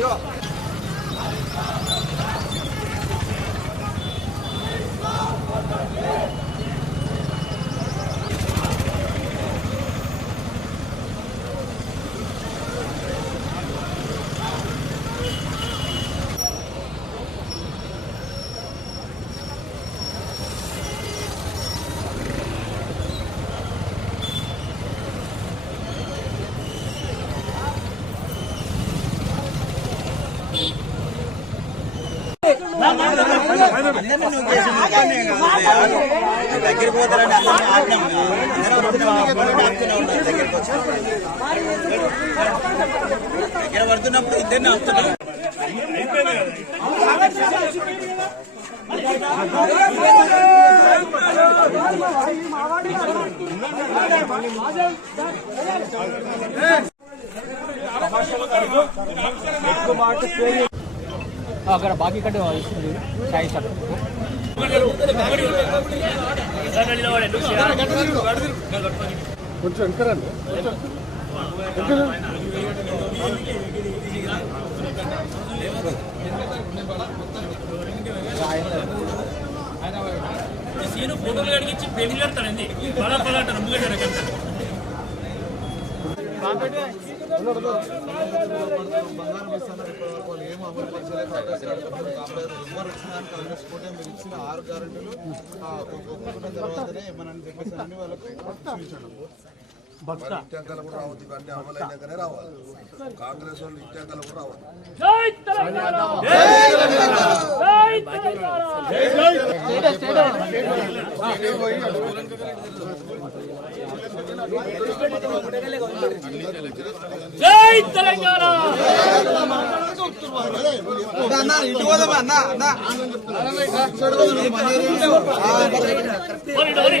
Yo. దగ్గరికి పోతారని అందరం ఆడినాం దగ్గరికి వచ్చి దగ్గర పడుతున్నప్పుడు ఇద్దరిని ఆపుతున్నాం అక్కడ బాకీ కట్టే ఇస్తుంది చాయ్ షాప్. కొంచెం వెనకరండి. సీను ఫోటోలు కడిగించి పెళ్ళి కడతాడండి అంటారు ముగ్గురు బంగారం వరకు వాళ్ళు ఏం అమలు పరచలేదు ఎవరు వచ్చినా కాంగ్రెస్ కూటమి మీరు ఇచ్చిన ఆరు గ్యారెంటీలు ఒప్పుకున్న తర్వాతనే ఇవ్వనని చెప్పేసి అన్ని వాళ్ళకు చూపించడం ఇట్టాంకాలు కూడా రావద్దు ఇవన్నీ అమలైనాకనే రావాలి కాంగ్రెస్ వాళ్ళు ఇట్టాంకాలు కూడా రావాలి జై తెలంగాణ జై అన్న ఇంటి పోదామా అన్న అన్న ఓరి, ఓరి. అన్న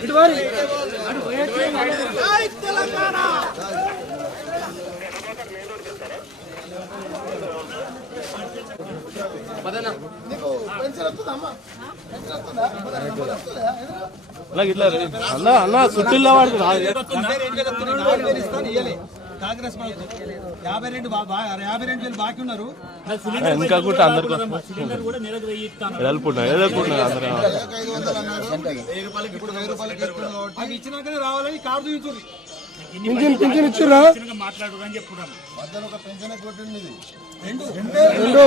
ఇట్లా ఇక్కడ చుట్టూ తిరుగుతుందా? ఇక్కడ చుట్టూ తిరుగుతుందా? అన్న అన్న చుట్టూలో వాడికి రాదు. కాంగ్రెస్ ప్రభుత్వం యాభై రెండు యాభై రెండు వేలు బాకీ ఉన్నారు. ఇంకా కూడా అందరూ. అవి ఇచ్చినాకనే రావాలని కార్డు చూపించారు పింఛన్ ఇచ్చిర్రా. రెండు.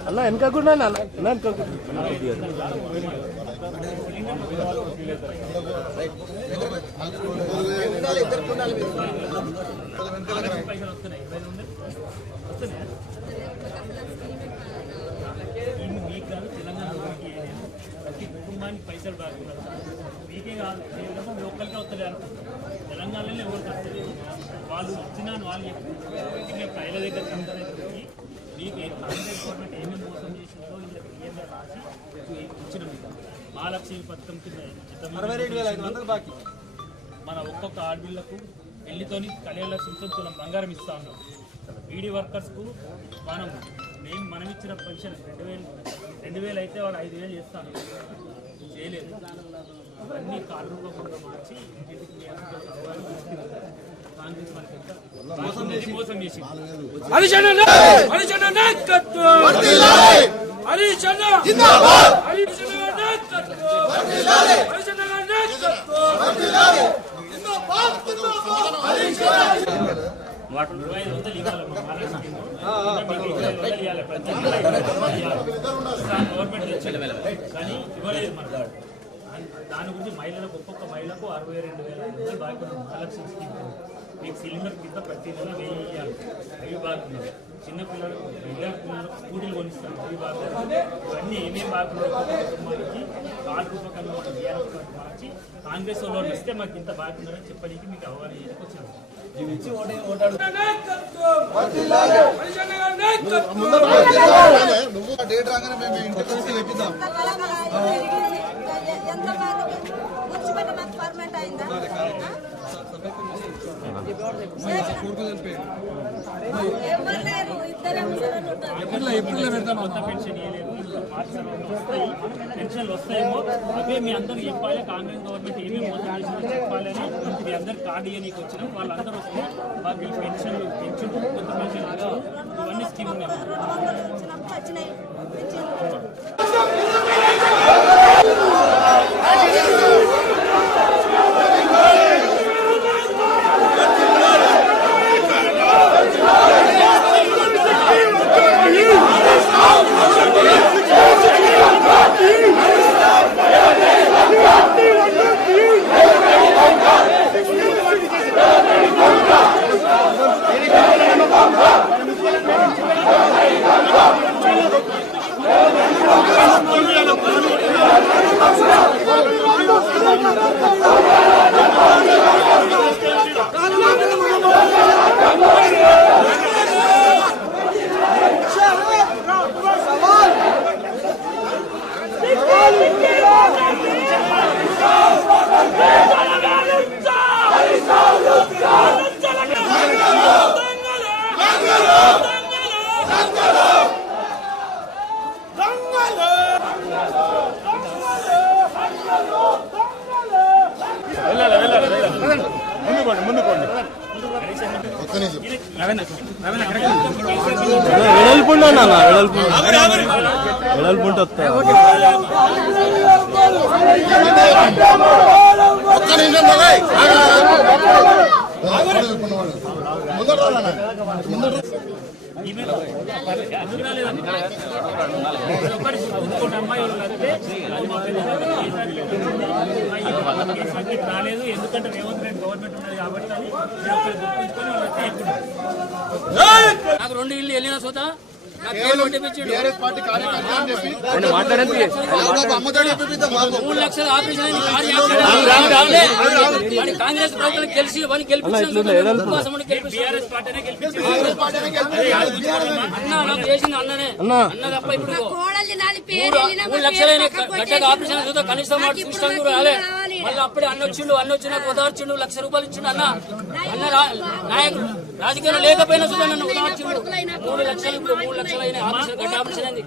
అన్న వెనక కూడా అన్న. వెనక పైసలు వస్తున్నాయి ప్రతి కుటుంబానికి పైసలు బాగున్నారు మీకే కాదు కేవలం లోకల్గా వస్తలే తెలంగాణలో ఎవరికి వస్తలేదు వాళ్ళు వచ్చినా వాళ్ళు చెప్పి ప్రజల దగ్గర మీకు ఏ గవర్నమెంట్ ఏమేమి మోసం చేసి ఇలా ఏమే రాసి ఇచ్చిన మీకు మహాలక్ష్మి పథకం కింద అరవై రెండు వేల ఐదు వందలు బాకీ. మన ఒక్కొక్క ఆడపిల్లకు పెళ్ళితోని కళ్యాణ లక్ష్మితో తులం బంగారం ఇస్తా ఉన్నాం. బీడీ వర్కర్స్కు మనం మేము మనం ఇచ్చిన పెన్షన్ రెండు వేలు రెండు వేలు అయితే వాళ్ళు ఐదు వేలు చేస్తాను చేయలేదు. అన్నీ కార్డు రూపంగా మార్చి. కాంగ్రెస్ వాళ్ళకి మోసం చేసి హరిజన నాయకత్వం! హరిజన దాని గురించి మహిళలకు ఒక్కొక్క మహిళకు అరవై రెండు వేల ఐదు వందలు బాకీ ఉంది. కలెక్షన్ స్కీమ్ మీకు సిలిండర్ కింద ప్రతి నెల వెయ్యి ఇవ్వాలి అవి బాగున్నాయి చిన్న స్కూటీలు కొనిస్తారు అవి బాగున్నాయి ఇవన్నీ ఏమేమి ఒక్కొక్క కుటుంబానికి కార్డు రూపకంగా ఒక బిఆర్ఎఫ్ కార్డు మార్చి కాంగ్రెస్ వాళ్ళు ఇస్తే మాకు ఇంత బాగుందని చెప్పడానికి మీకు అవగాహన చేసుకొచ్చాను నువ్వు డేట్ రాగానే మేము ఇంటికి వచ్చి పెట్టిద్దాం ఎంత కొత్త పెన్షన్ ఇవ్వలేదు వస్తాయి. పెన్షన్లు వస్తాయేమో. అవే మీ అందరూ చెప్పాలి. కాంగ్రెస్ గవర్నమెంట్ ఏమేమి మోసం చేసిందో చెప్పాలని మీ అందరు కార్డు ఇవ్వనీకి వచ్చినాం. వాళ్ళందరూ వస్తే ఈ పెన్షన్లు పెన్షన్ కొత్త పెన్షన్ ఇవన్నీ స్కీమ్ ఉన్నాయి రెండు అన్న వెడల్పు వస్తా అమ్మాయి వాళ్ళు రాలేదు. ఎందుకంటే రేవంత్ రెడ్డి గవర్నమెంట్ ఉన్నది కాబట్టి నాకు రెండు ఇల్లు వెళ్ళిన సోత? మూడు లక్షల ఆపరేషన్ కాంగ్రెస్ ప్రభుత్వం గెలిచి పార్టీనే గెలిపించింది అన్న నాకు చేసింది అన్ననే. అన్న. తప్ప ఇప్పుడు మూడు లక్షలైన ఆపరేషన్ కనీసం వాడు చూస్తాం కూడా రాలే. మళ్ళీ అప్పుడే అన్నొచ్చిండు వచ్చిండు నాకు వచ్చిన ఉదార్చిండు లక్ష రూపాయలు ఇచ్చిండు అన్న. అన్న నాయకుడు రాజకీయంలో లేకపోయినా చూద్దాం నన్ను ఉదార్చిండు మూడు లక్షలు ఇప్పుడు మూడు లక్షలైన ఆపరేషన్ గడ్డ ఆపరేషన్ అయింది